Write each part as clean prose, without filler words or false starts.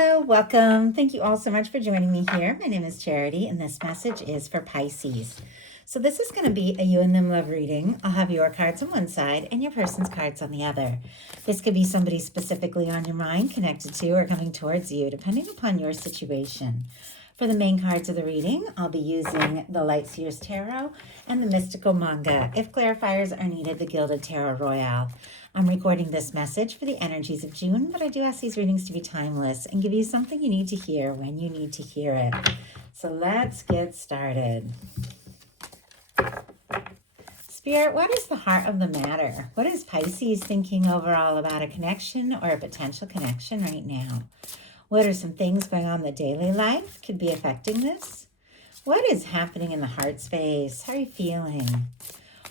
Hello, welcome. Thank you all so much for joining me here. My name is Charity, and this message is for Pisces. So this is going to be a you and them love reading. I'll have your cards on one side and your person's cards on the other. This could be somebody specifically on your mind, connected to, or coming towards you, depending upon your situation. For the main cards of the reading, I'll be using the Light Seer's Tarot and the Mystical Manga. If clarifiers are needed, the Gilded Tarot Royale. I'm recording this message for the energies of June, but I do ask these readings to be timeless and give you something you need to hear when you need to hear it. So let's get started. Spirit, what is the heart of the matter? What is Pisces thinking overall about a connection or a potential connection right now? What are some things going on in the daily life could be affecting this? What is happening in the heart space? How are you feeling?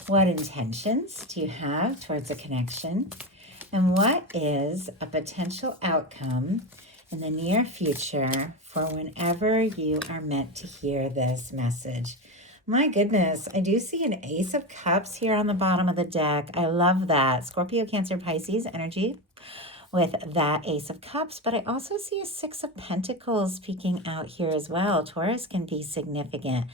What intentions do you have towards a connection? And what is a potential outcome in the near future for whenever you are meant to hear this message? My goodness, I do see an Ace of Cups here on the bottom of the deck. I love that. Scorpio, Cancer, Pisces energy with that Ace of Cups, but I also see a Six of Pentacles peeking out here as well. Taurus can be significant.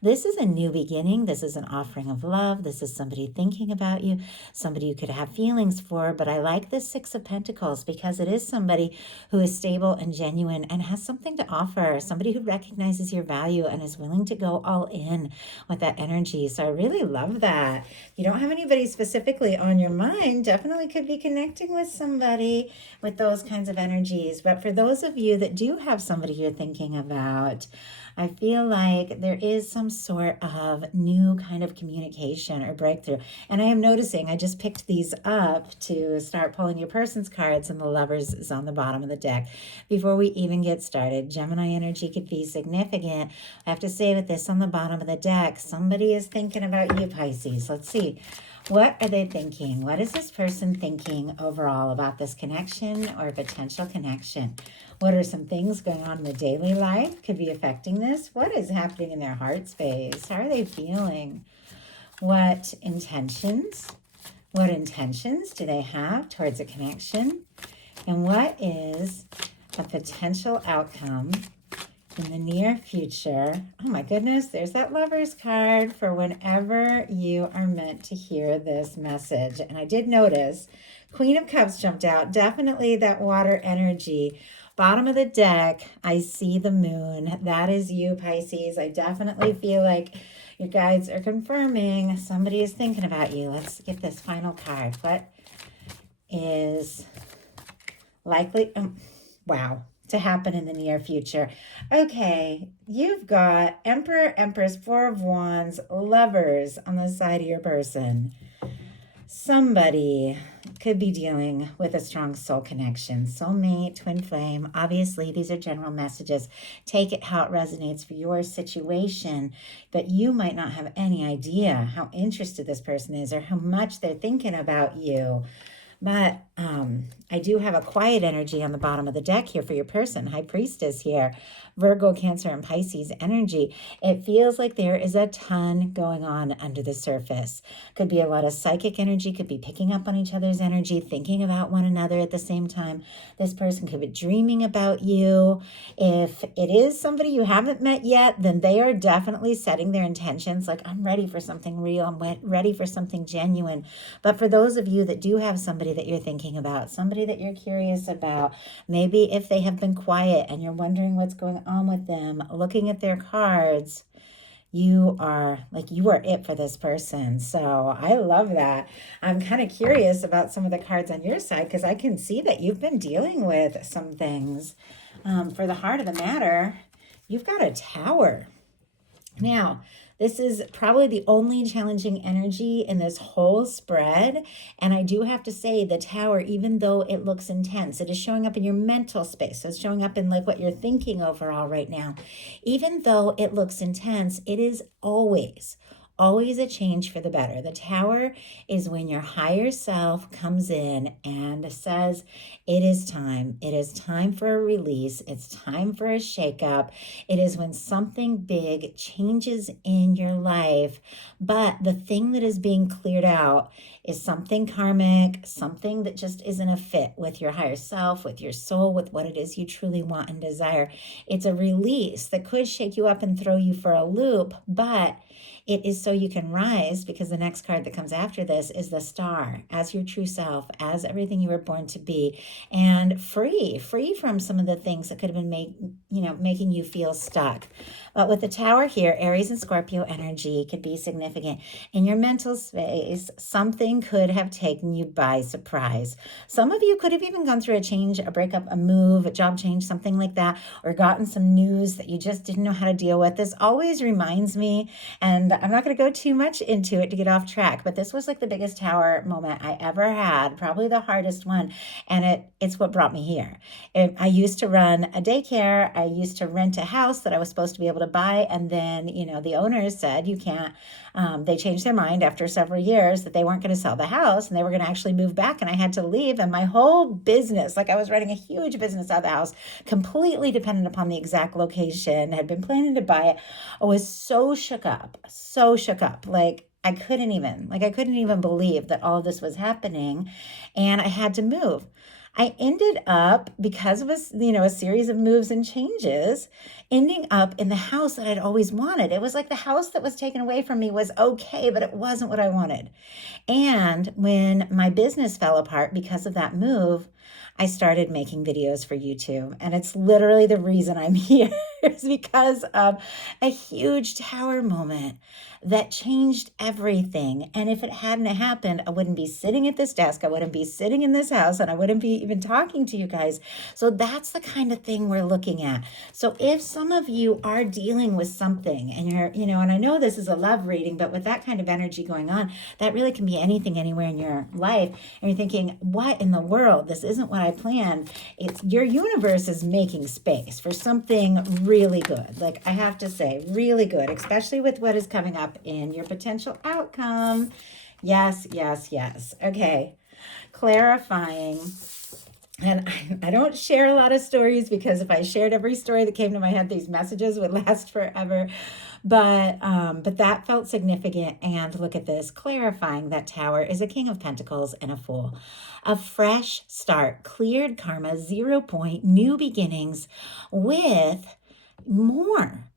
This is a new beginning. This is an offering of love. This is somebody thinking about you, somebody you could have feelings for, but I like this Six of Pentacles because it is somebody who is stable and genuine and has something to offer, somebody who recognizes your value and is willing to go all in with that energy. So I really love that. If you don't have anybody specifically on your mind, definitely could be connecting with somebody with those kinds of energies. But for those of you that do have somebody you're thinking about, I feel like there is some sort of new kind of communication or breakthrough. And I am noticing, I just picked these up to start pulling your person's cards, and the Lovers is on the bottom of the deck. Before we even get started, Gemini energy could be significant. I have to say with this on the bottom of the deck, somebody is thinking about you, Pisces. Let's see. What are they thinking? What is this person thinking overall about this connection or potential connection? What are some things going on in the daily life could be affecting this? What is happening in their heart space? How are they feeling? What intentions do they have towards a connection? And what is a potential outcome in the near future? Oh my goodness, there's that Lover's card for whenever you are meant to hear this message. And I did notice Queen of Cups jumped out. Definitely that water energy. Bottom of the deck, I see the moon. That is you, Pisces. I definitely feel like your guides are confirming somebody is thinking about you. Let's get this final card. What is likely? Wow. To happen in the near future. Okay, you've got Emperor, Empress, Four of Wands, Lovers on the side of your person. Somebody could be dealing with a strong soul connection, soulmate, twin flame. Obviously, these are general messages. Take it how it resonates for your situation, but you might not have any idea how interested this person is or how much they're thinking about you. But I do have a quiet energy on the bottom of the deck here for your person. High Priestess here. Virgo, Cancer, and Pisces energy. It feels like there is a ton going on under the surface. Could be a lot of psychic energy. Could be picking up on each other's energy, thinking about one another at the same time. This person could be dreaming about you. If it is somebody you haven't met yet, then they are definitely setting their intentions. Like, I'm ready for something real. I'm ready for something genuine. But for those of you that do have somebody that you're thinking about, somebody that you're curious about, maybe if they have been quiet and you're wondering what's going on with them, looking at their cards, you are it for this person. So I love that. I'm kind of curious about some of the cards on your side because I can see that you've been dealing with some things. For the heart of the matter, you've got a Tower. Now, this is probably the only challenging energy in this whole spread. And I do have to say the Tower, even though it looks intense, it is showing up in your mental space. So it's showing up in like what you're thinking overall right now. Even though it looks intense, it is always always a change for the better. The Tower is when your higher self comes in and says, it is time. It is time for a release. It's time for a shakeup. It is when something big changes in your life. But the thing that is being cleared out is something karmic, something that just isn't a fit with your higher self, with your soul, with what it is you truly want and desire. It's a release that could shake you up and throw you for a loop, but it is so you can rise, because the next card that comes after this is the Star, as your true self, as everything you were born to be, and free from some of the things that could have been making you feel stuck. But with the Tower here, Aries and Scorpio energy could be significant. In your mental space, something could have taken you by surprise. Some of you could have even gone through a change, a breakup, a move, a job change, something like that, or gotten some news that you just didn't know how to deal with. This always reminds me, and I'm not going to go too much into it to get off track, but this was like the biggest Tower moment I ever had, probably the hardest one, and it's what brought me here. I used to run a daycare. I used to rent a house that I was supposed to be able to buy, and then the owners said you can't. They changed their mind after several years that they weren't going to sell the house and they were going to actually move back, and I had to leave. And my whole business, like I was running a huge business out of the house, completely dependent upon the exact location, had been planning to buy it. I was so shook up. Like I couldn't even believe that all of this was happening, and I had to move. I ended up, because of a series of moves and changes, ending up in the house that I'd always wanted. It was like the house that was taken away from me was okay, but it wasn't what I wanted. And when my business fell apart because of that move, I started making videos for YouTube. And it's literally the reason I'm here is because of a huge Tower moment that changed everything. And if it hadn't happened, I wouldn't be sitting at this desk. I wouldn't be sitting in this house, and I wouldn't be even talking to you guys. So that's the kind of thing we're looking at. So if some of you are dealing with something and you're, and I know this is a love reading, but with that kind of energy going on, that really can be anything, anywhere in your life. And you're thinking, what in the world? This isn't what I planned. It's your universe is making space for something really good. Like I have to say, really good, especially with what is coming up in your potential outcome. Yes. Okay. Clarifying. And I don't share a lot of stories, because if I shared every story that came to my head, these messages would last forever. But that felt significant. And look at this, clarifying that Tower is a King of Pentacles and a Fool. A fresh start, cleared karma, 0 point, new beginnings with more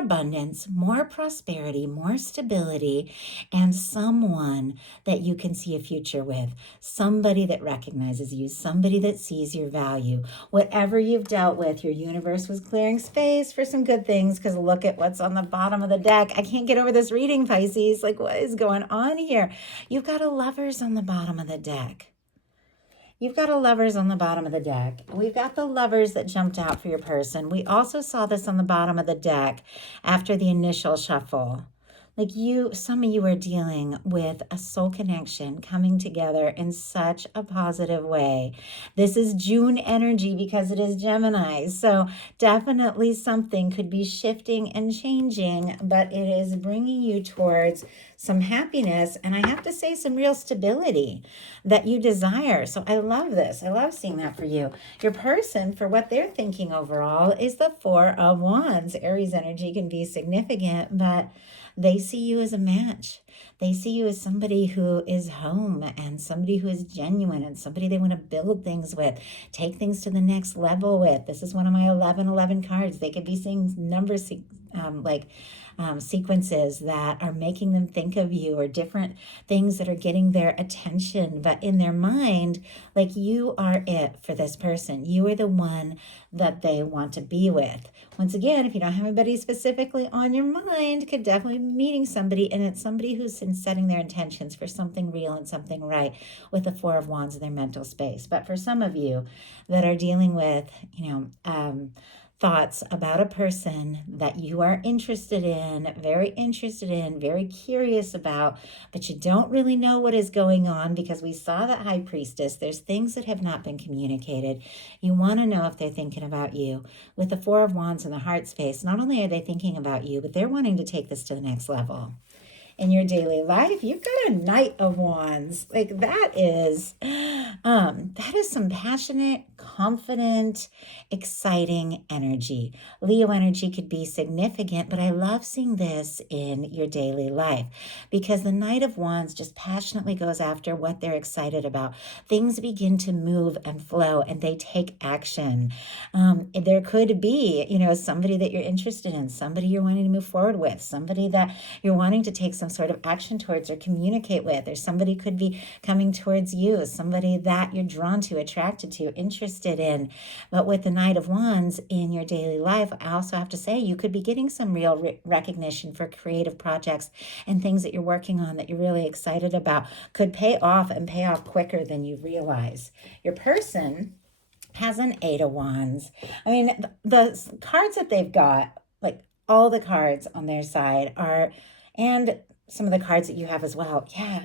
abundance, more prosperity, more stability, and someone that you can see a future with, somebody that recognizes you, somebody that sees your value. Whatever you've dealt with, your universe was clearing space for some good things, because look at what's on the bottom of the deck. I can't get over this reading, Pisces. Like, what is going on here? You've got a Lovers on the bottom of the deck. You've got a Lovers on the bottom of the deck. We've got the Lovers that jumped out for your person. We also saw this on the bottom of the deck after the initial shuffle. Like some of you are dealing with a soul connection coming together in such a positive way. This is June energy because it is Gemini. So definitely something could be shifting and changing, but it is bringing you towards some happiness, and I have to say some real stability that you desire. So I love this. I love seeing that for you. Your person, for what they're thinking overall, is the Four of Wands. Aries energy can be significant, but they see you as a match. They see you as somebody who is home, and somebody who is genuine, and somebody they want to build things with, take things to the next level with. This is one of my 1111 cards. They could be seeing numbers sequences that are making them think of you, or different things that are getting their attention, but in their mind, like you are it for this person. You are the one that they want to be with. Once again, if you don't have anybody specifically on your mind, could definitely be meeting somebody, and it's somebody who's setting their intentions for something real and something right with the Four of Wands in their mental space. But for some of you that are dealing with, thoughts about a person that you are very curious about, but you don't really know what is going on, because we saw that High Priestess. There's things that have not been communicated. You want to know if they're thinking about you. With the Four of Wands in the heart space, not only are they thinking about you, but they're wanting to take this to the next level. in your daily life, you've got a Knight of Wands. Like that is some passionate, confident, exciting energy. Leo energy could be significant, but I love seeing this in your daily life because the Knight of Wands just passionately goes after what they're excited about. Things begin to move and flow and they take action. There could be, somebody that you're interested in, somebody you're wanting to move forward with, somebody that you're wanting to take some sort of action towards or communicate with, or somebody could be coming towards you, somebody that you're drawn to, attracted to, interested in. But with the Knight of Wands in your daily life, I also have to say you could be getting some real recognition for creative projects and things that you're working on that you're really excited about. Could pay off and pay off quicker than you realize. Your person has an Eight of Wands. I mean, the cards that they've got, like all the cards on their side are, and some of the cards that you have as well. Yeah.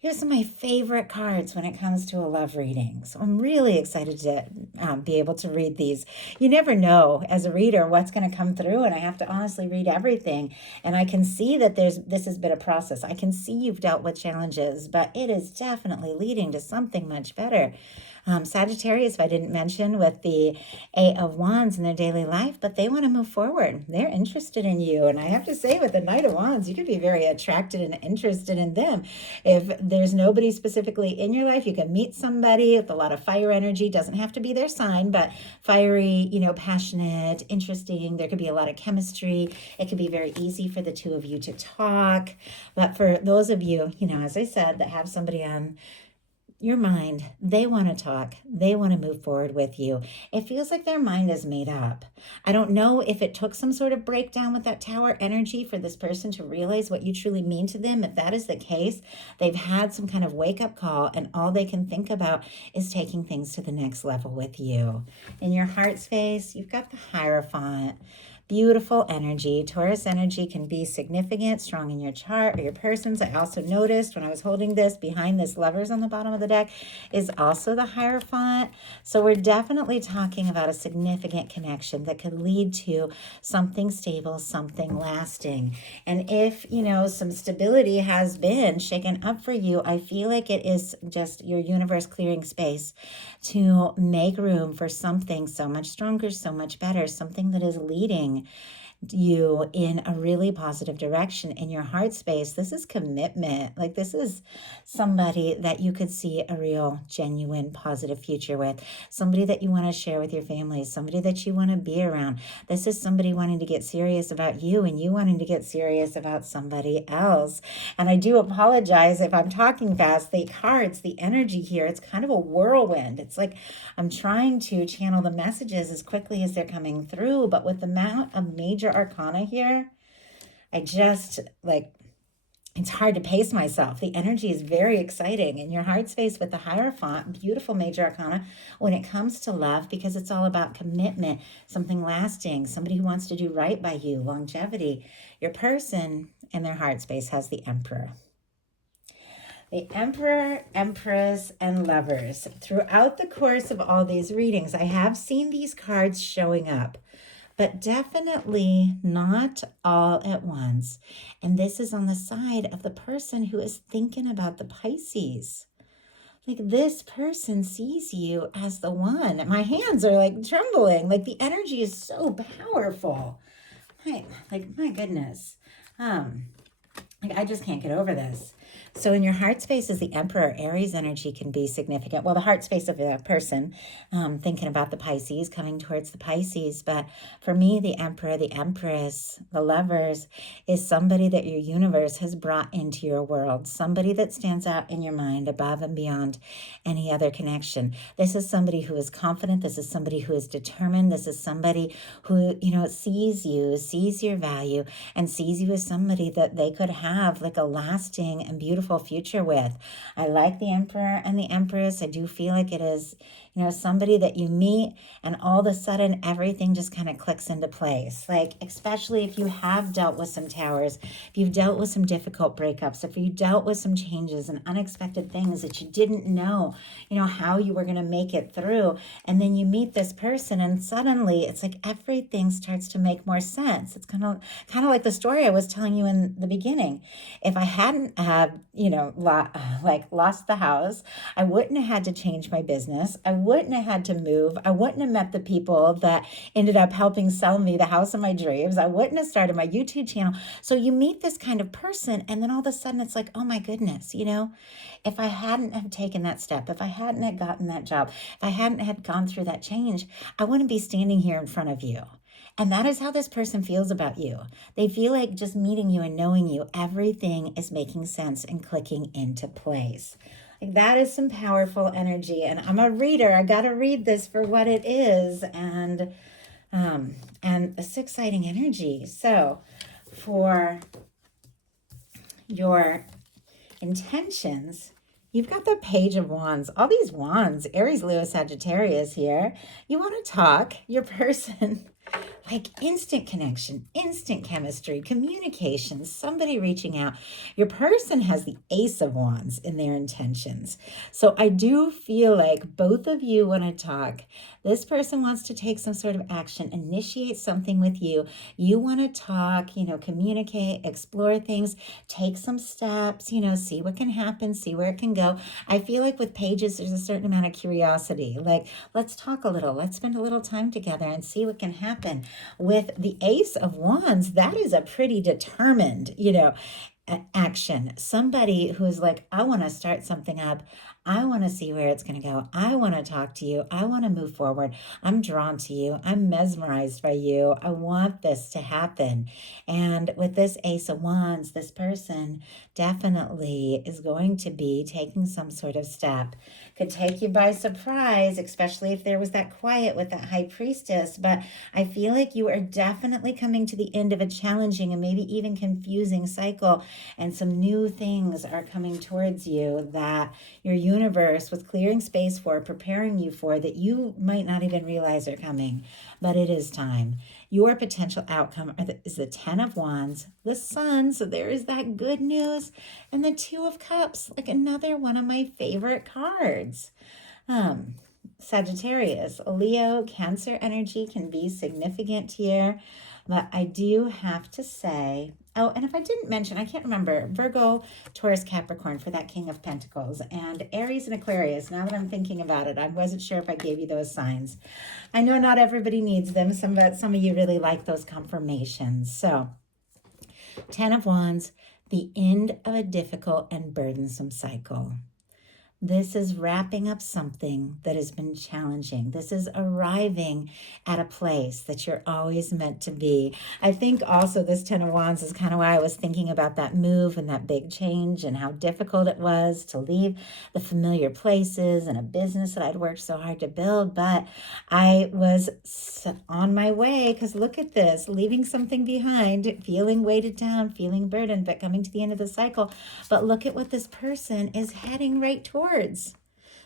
Here's some of my favorite cards when it comes to a love reading. So I'm really excited to be able to read these. You never know as a reader what's going to come through, and I have to honestly read everything. And I can see that this has been a process. I can see you've dealt with challenges, but it is definitely leading to something much better. Sagittarius, if I didn't mention, with the Eight of Wands in their daily life, but they want to move forward. They're interested in you. And I have to say, with the Knight of Wands, you could be very attracted and interested in them. If there's nobody specifically in your life, you can meet somebody with a lot of fire energy. Doesn't have to be their sign, but fiery, passionate, interesting. There could be a lot of chemistry. It could be very easy for the two of you to talk. But for those of you, as I said, that have somebody on your mind, they want to talk. They want to move forward with you. It feels like their mind is made up. I don't know if it took some sort of breakdown with that Tower energy for this person to realize what you truly mean to them. If that is the case, they've had some kind of wake-up call and all they can think about is taking things to the next level with you. In your heart space, you've got the Hierophant. Beautiful energy. Taurus energy can be significant, strong in your chart or your person's. I also noticed when I was holding this, behind this Lovers on the bottom of the deck is also the Hierophant. So we're definitely talking about a significant connection that could lead to something stable, something lasting. And if, some stability has been shaken up for you, I feel like it is just your universe clearing space to make room for something so much stronger, so much better, something that is leading you in a really positive direction. In your heart space, this is commitment. Like this is somebody that you could see a real, genuine, positive future with, somebody that you want to share with your family, somebody that you want to be around. This is somebody wanting to get serious about you and you wanting to get serious about somebody else. And I do apologize if I'm talking fast. The cards, the energy here, it's kind of a whirlwind. It's like I'm trying to channel the messages as quickly as they're coming through, but with the amount of major arcana here, I just it's hard to pace myself. The energy is very exciting. In your heart space with the Hierophant, beautiful major arcana when it comes to love, because it's all about commitment, something lasting, somebody who wants to do right by you, longevity. Your person in their heart space has the Emperor. The Emperor, Empress, and Lovers. Throughout the course of all these readings, I have seen these cards showing up, but definitely not all at once. And this is on the side of the person who is thinking about the Pisces. Like this person sees you as the one. My hands are trembling. The energy is so powerful. My goodness. I just can't get over this. So in your heart space is the Emperor. Aries energy can be significant. Well, the heart space of a person, thinking about the Pisces, coming towards the Pisces. But for me, the Emperor, the Empress, the Lovers is somebody that your universe has brought into your world. Somebody that stands out in your mind above and beyond any other connection. This is somebody who is confident. This is somebody who is determined. This is somebody who, sees you, sees your value, and sees you as somebody that they could have a lasting and beautiful future with. I like the Emperor and the Empress. I do feel like it is, somebody that you meet and all of a sudden everything just kind of clicks into place. Like, especially if you have dealt with some towers, if you've dealt with some difficult breakups, if you dealt with some changes and unexpected things that you didn't know, how you were going to make it through. And then you meet this person and suddenly it's like everything starts to make more sense. It's kind of like the story I was telling you in the beginning. If I hadn't had, lost the house, I wouldn't have had to change my business. I wouldn't have had to move. I wouldn't have met the people that ended up helping sell me the house of my dreams. I wouldn't have started my YouTube channel. So you meet this kind of person and then all of a sudden it's like, oh my goodness, if I hadn't have taken that step, if I hadn't have gotten that job, if I hadn't had gone through that change, I wouldn't be standing here in front of you. And that is how this person feels about you. They feel like just meeting you and knowing you, everything is making sense and clicking into place. Like, that is some powerful energy. And I'm a reader. I got to read this for what it is. And it's exciting energy. So for your intentions, you've got the Page of Wands. All these wands, Aries, Leo, Sagittarius here. You want to talk. Your person, like instant connection, instant chemistry, communication, somebody reaching out. Your person has the Ace of Wands in their intentions. So I do feel like both of you want to talk. This person wants to take some sort of action, initiate something with you. You want to talk, communicate, explore things, take some steps, see what can happen, see where it can go. I feel like with pages, there's a certain amount of curiosity. Like, let's talk a little, let's spend a little time together and see what can happen. With the Ace of Wands, that is a pretty determined, action. Somebody who's like, I want to start something up. I want to see where it's going to go. I want to talk to you. I want to move forward. I'm drawn to you. I'm mesmerized by you. I want this to happen. And with this Ace of Wands, this person definitely is going to be taking some sort of step. Could take you by surprise, especially if there was that quiet with that High Priestess. But I feel like you are definitely coming to the end of a challenging and maybe even confusing cycle. And some new things are coming towards you that your universe was clearing space for, preparing you for, that you might not even realize are coming. But it is time. Your potential outcome is the Ten of Wands, the Sun, so there is that good news, and the Two of Cups, like another one of my favorite cards. Sagittarius, Leo, Cancer energy can be significant here, but I do have to say, oh, and if I didn't mention, I can't remember, Virgo, Taurus, Capricorn for that King of Pentacles, and Aries and Aquarius. Now that I'm thinking about it, I wasn't sure if I gave you those signs. I know not everybody needs them. Some of you really like those confirmations. So, Ten of Wands, the end of a difficult and burdensome cycle. This is wrapping up something that has been challenging. This is arriving at a place that you're always meant to be. I think also this Ten of Wands is kind of why I was thinking about that move and that big change and how difficult it was to leave the familiar places and a business that I'd worked so hard to build. But I was on my way, because look at this, leaving something behind, feeling weighted down, feeling burdened, but coming to the end of the cycle. But look at what this person is heading right towards.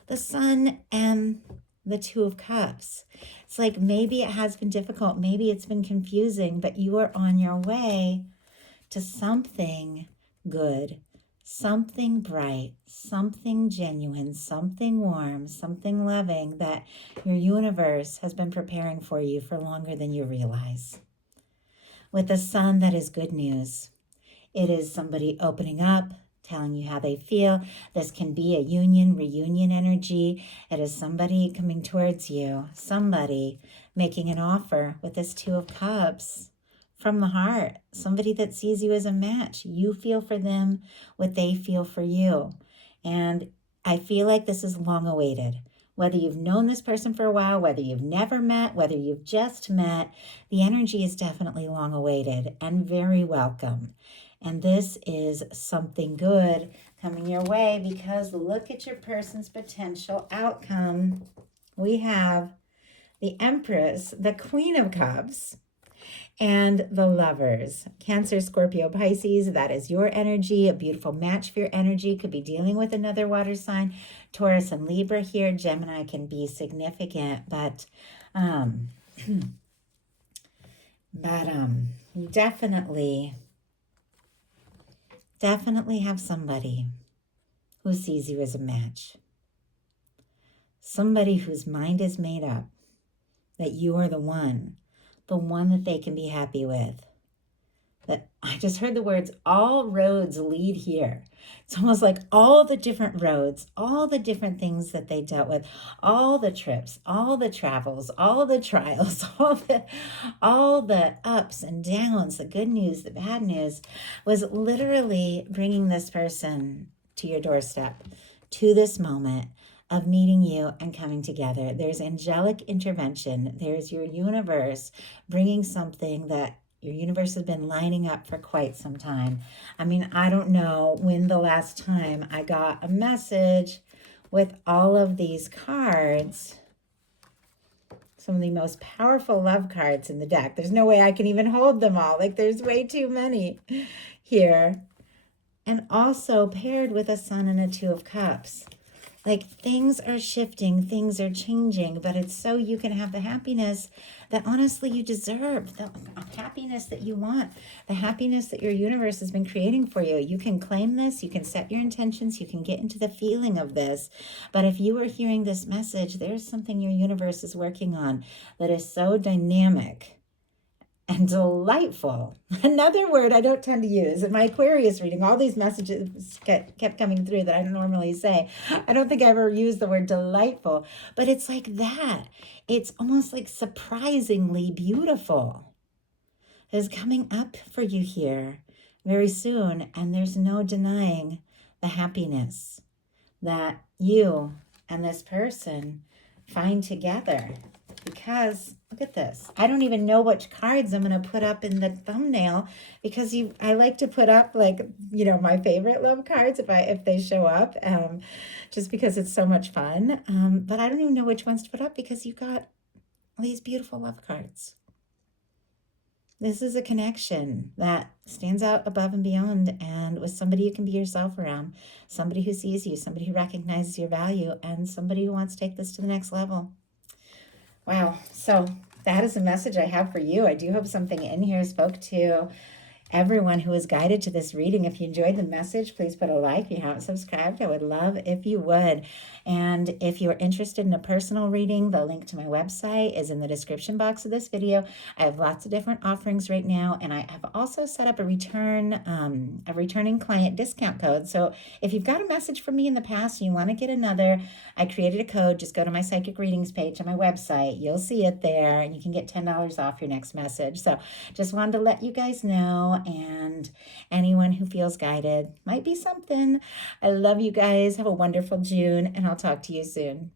The Sun and the Two of Cups. It's like maybe it has been difficult, maybe it's been confusing, but you are on your way to something good, something bright, something genuine, something warm, something loving that your universe has been preparing for you for longer than you realize. With the Sun, that is good news. It is somebody opening up, telling you how they feel. This can be a union, reunion energy. It is somebody coming towards you, somebody making an offer with this Two of Cups from the heart, somebody that sees you as a match. You feel for them what they feel for you. And I feel like this is long awaited. Whether you've known this person for a while, whether you've never met, whether you've just met, the energy is definitely long awaited and very welcome. And this is something good coming your way, because look at your person's potential outcome. We have the Empress, the Queen of Cups, And the Lovers. Cancer, Scorpio, Pisces, that is your energy. A beautiful match for your energy. Could be dealing with another water sign. Taurus and Libra here. Gemini can be significant, but you definitely have somebody who sees you as a match. Somebody whose mind is made up that you are the one that they can be happy with. That I just heard the words, all roads lead here. It's almost like all the different roads, all the different things that they dealt with, all the trips, all the travels, all the trials, all the ups and downs, the good news, the bad news, was literally bringing this person to your doorstep, to this moment of meeting you and coming together. There's angelic intervention. There's your universe bringing something that your universe has been lining up for quite some time. I mean, I don't know when the last time I got a message with all of these cards, some of the most powerful love cards in the deck. There's no way I can even hold them all. Like, there's way too many here. And also paired with a Sun and a Two of Cups. Like, things are shifting, things are changing, but it's so you can have the happiness that honestly you deserve, the happiness that you want, the happiness that your universe has been creating for you. You can claim this, you can set your intentions, you can get into the feeling of this. But if you are hearing this message, there's something your universe is working on that is so dynamic and delightful. Another word I don't tend to use in my Aquarius reading, all these messages kept coming through that I don't normally say. I don't think I ever used the word delightful, but it's like that. It's almost like surprisingly beautiful. It is coming up for you here very soon, and there's no denying the happiness that you and this person find together. Because look at this. I don't even know which cards I'm going to put up in the thumbnail, because I like to put up, like, you know, my favorite love cards if they show up, just because it's so much fun. But I don't even know which ones to put up because you got all these beautiful love cards. This is a connection that stands out above and beyond, and with somebody you can be yourself around, somebody who sees you, somebody who recognizes your value, and somebody who wants to take this to the next level. Wow. So that is a message I have for you. I do hope something in here spoke to everyone who was guided to this reading. If you enjoyed the message, please put a like. If you haven't subscribed, I would love if you would. And if you're interested in a personal reading, the link to my website is in the description box of this video. I have lots of different offerings right now, and I have also set up a returning client discount code. So if you've got a message from me in the past and you want to get another, I created a code. Just go to my psychic readings page on my website. You'll see it there, and you can get $10 off your next message. So just wanted to let you guys know. And anyone who feels guided, might be something. I love you guys. Have a wonderful June, and I'll talk to you soon.